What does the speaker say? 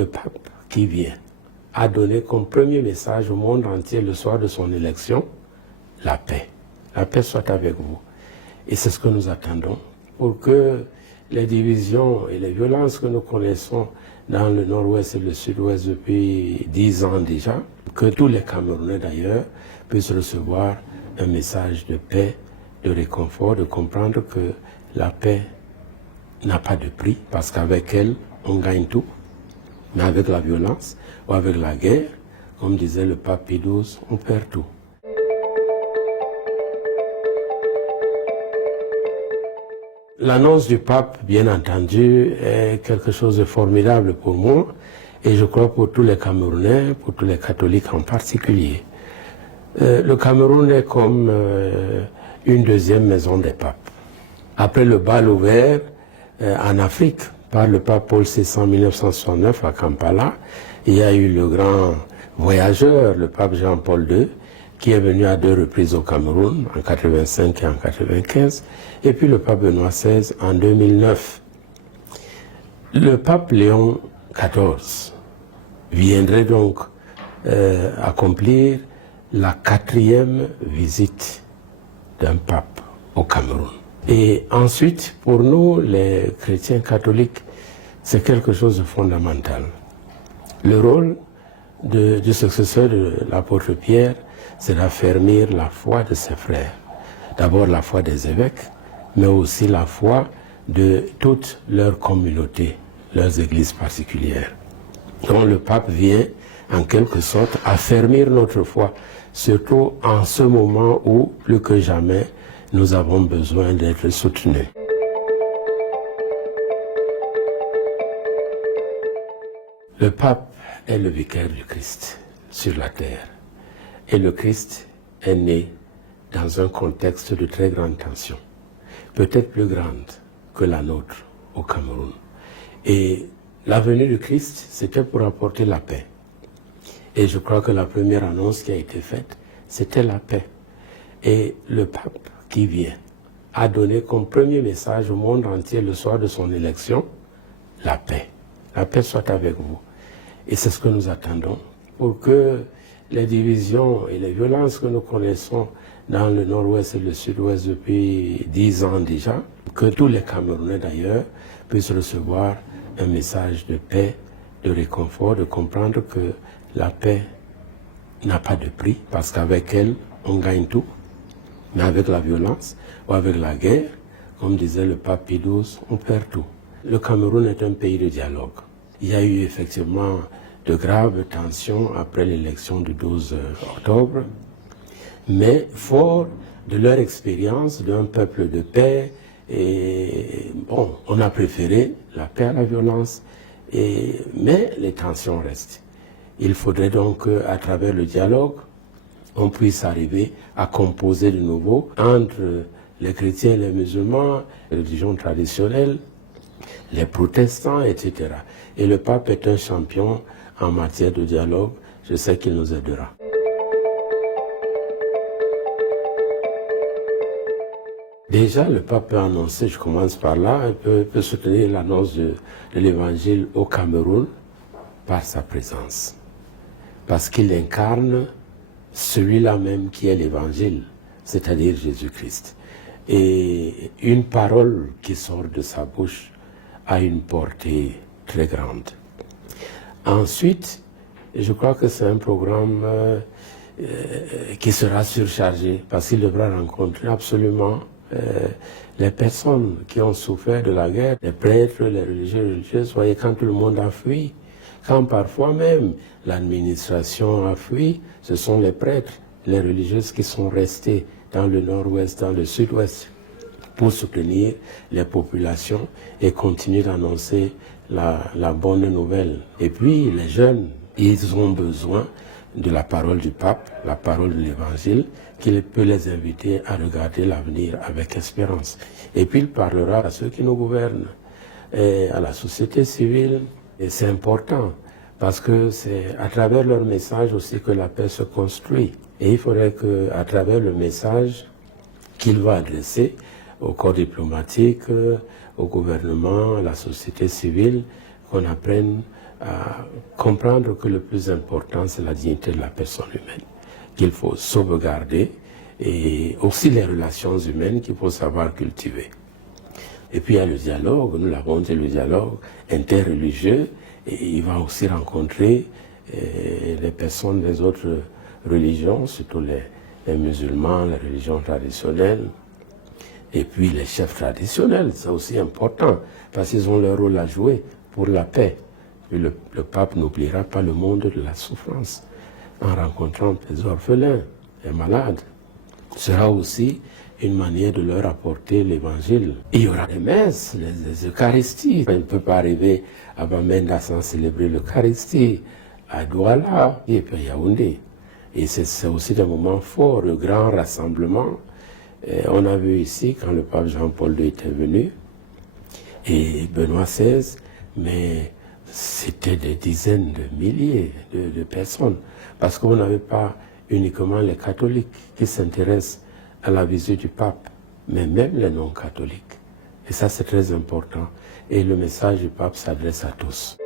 le pape qui vient a donné comme premier message au monde entier le soir de son élection, la paix. La paix soit avec vous. Et c'est ce que nous attendons pour que les divisions et les violences que nous connaissons dans le nord-ouest et le sud-ouest depuis 10 ans déjà, que tous les Camerounais d'ailleurs puissent recevoir un message de paix, de réconfort, de comprendre que la paix n'a pas de prix, parce qu'avec elle, on gagne tout. Mais avec la violence ou avec la guerre, comme disait le pape Pie XII, on perd tout. L'annonce du pape, bien entendu, est quelque chose de formidable pour moi, et je crois pour tous les Camerounais, pour tous les catholiques en particulier. Le Cameroun est comme une deuxième maison des papes. Après le bal ouvert en Afrique par le pape Paul VI en 1969 à Kampala, il y a eu le grand voyageur, le pape Jean-Paul II, qui est venu à 2 reprises au Cameroun, en 1985 et en 1995, et puis le pape Benoît XVI en 2009. Le pape Léon XIV viendrait donc accomplir la 4e visite d'un pape au Cameroun. Et ensuite, pour nous, les chrétiens catholiques, c'est quelque chose de fondamental. Le rôle du successeur de l'apôtre Pierre, c'est d'affermir la foi de ses frères. D'abord la foi des évêques, mais aussi la foi de toute leur communauté, leurs églises particulières. Donc le pape vient, en quelque sorte, affermir notre foi, surtout en ce moment où, plus que jamais, nous avons besoin d'être soutenus. Le pape est le vicaire du Christ sur la terre. Et le Christ est né dans un contexte de très grande tension, peut-être plus grande que la nôtre au Cameroun. Et la venue du Christ, c'était pour apporter la paix. Et je crois que la première annonce qui a été faite, c'était la paix. Et le pape qui vient a donné comme premier message au monde entier le soir de son élection, la paix. La paix soit avec vous. Et c'est ce que nous attendons pour que les divisions et les violences que nous connaissons dans le nord-ouest et le sud-ouest depuis 10 ans déjà, que tous les Camerounais d'ailleurs puissent recevoir un message de paix, de réconfort, de comprendre que la paix n'a pas de prix, parce qu'avec elle, on gagne tout. Mais avec la violence ou avec la guerre, comme disait le pape Pie XII, on perd tout. Le Cameroun est un pays de dialogue. Il y a eu effectivement de graves tensions après l'élection du 12 octobre, mais fort de leur expérience d'un peuple de paix, et bon, on a préféré la paix à la violence, mais les tensions restent. Il faudrait donc qu'à travers le dialogue, on puisse arriver à composer de nouveau entre les chrétiens et les musulmans, les religions traditionnelles, les protestants, etc. Et le pape est un champion en matière de dialogue. Je sais qu'il nous aidera. Déjà, le pape peut annoncer, je commence par là, peut soutenir l'annonce de l'évangile au Cameroun par sa présence. Parce qu'il incarne celui-là même qui est l'évangile, c'est-à-dire Jésus-Christ. Et une parole qui sort de sa bouche a une portée très grande. Ensuite, je crois que c'est un programme qui sera surchargé parce qu'il devra rencontrer absolument les personnes qui ont souffert de la guerre, les prêtres, les religieuses. Voyez, quand tout le monde a fui, quand parfois même l'administration a fui, ce sont les prêtres, les religieuses qui sont restés dans le nord-ouest, dans le sud-ouest, pour soutenir les populations et continuer d'annoncer la bonne nouvelle. Et puis les jeunes, ils ont besoin de la parole du pape, la parole de l'évangile, qui peut les inviter à regarder l'avenir avec espérance. Et puis il parlera à ceux qui nous gouvernent, et à la société civile. Et c'est important, parce que c'est à travers leur message aussi que la paix se construit. Et il faudrait qu'à travers le message qu'il va adresser au corps diplomatique, au gouvernement, à la société civile, qu'on apprenne à comprendre que le plus important, c'est la dignité de la personne humaine, qu'il faut sauvegarder, et aussi les relations humaines qu'il faut savoir cultiver. Et puis il y a le dialogue, nous l'avons dit, le dialogue interreligieux, et il va aussi rencontrer les personnes des autres religions, surtout les musulmans, les religions traditionnelles, et puis les chefs traditionnels, c'est aussi important, parce qu'ils ont leur rôle à jouer pour la paix. Et le pape n'oubliera pas le monde de la souffrance, en rencontrant des orphelins, des malades. Ce sera aussi une manière de leur apporter l'évangile. Il y aura les messes, les Eucharisties. On ne peut pas arriver à Bamenda sans célébrer l'Eucharistie, à Douala et puis à Yaoundé. Et c'est aussi des moments forts, le grand rassemblement. Et on a vu ici, quand le pape Jean-Paul II était venu, et Benoît XVI, mais c'était des dizaines de milliers de personnes, parce qu'on n'avait pas uniquement les catholiques qui s'intéressent à la visite du pape, mais même les non-catholiques. Et ça, c'est très important. Et le message du pape s'adresse à tous.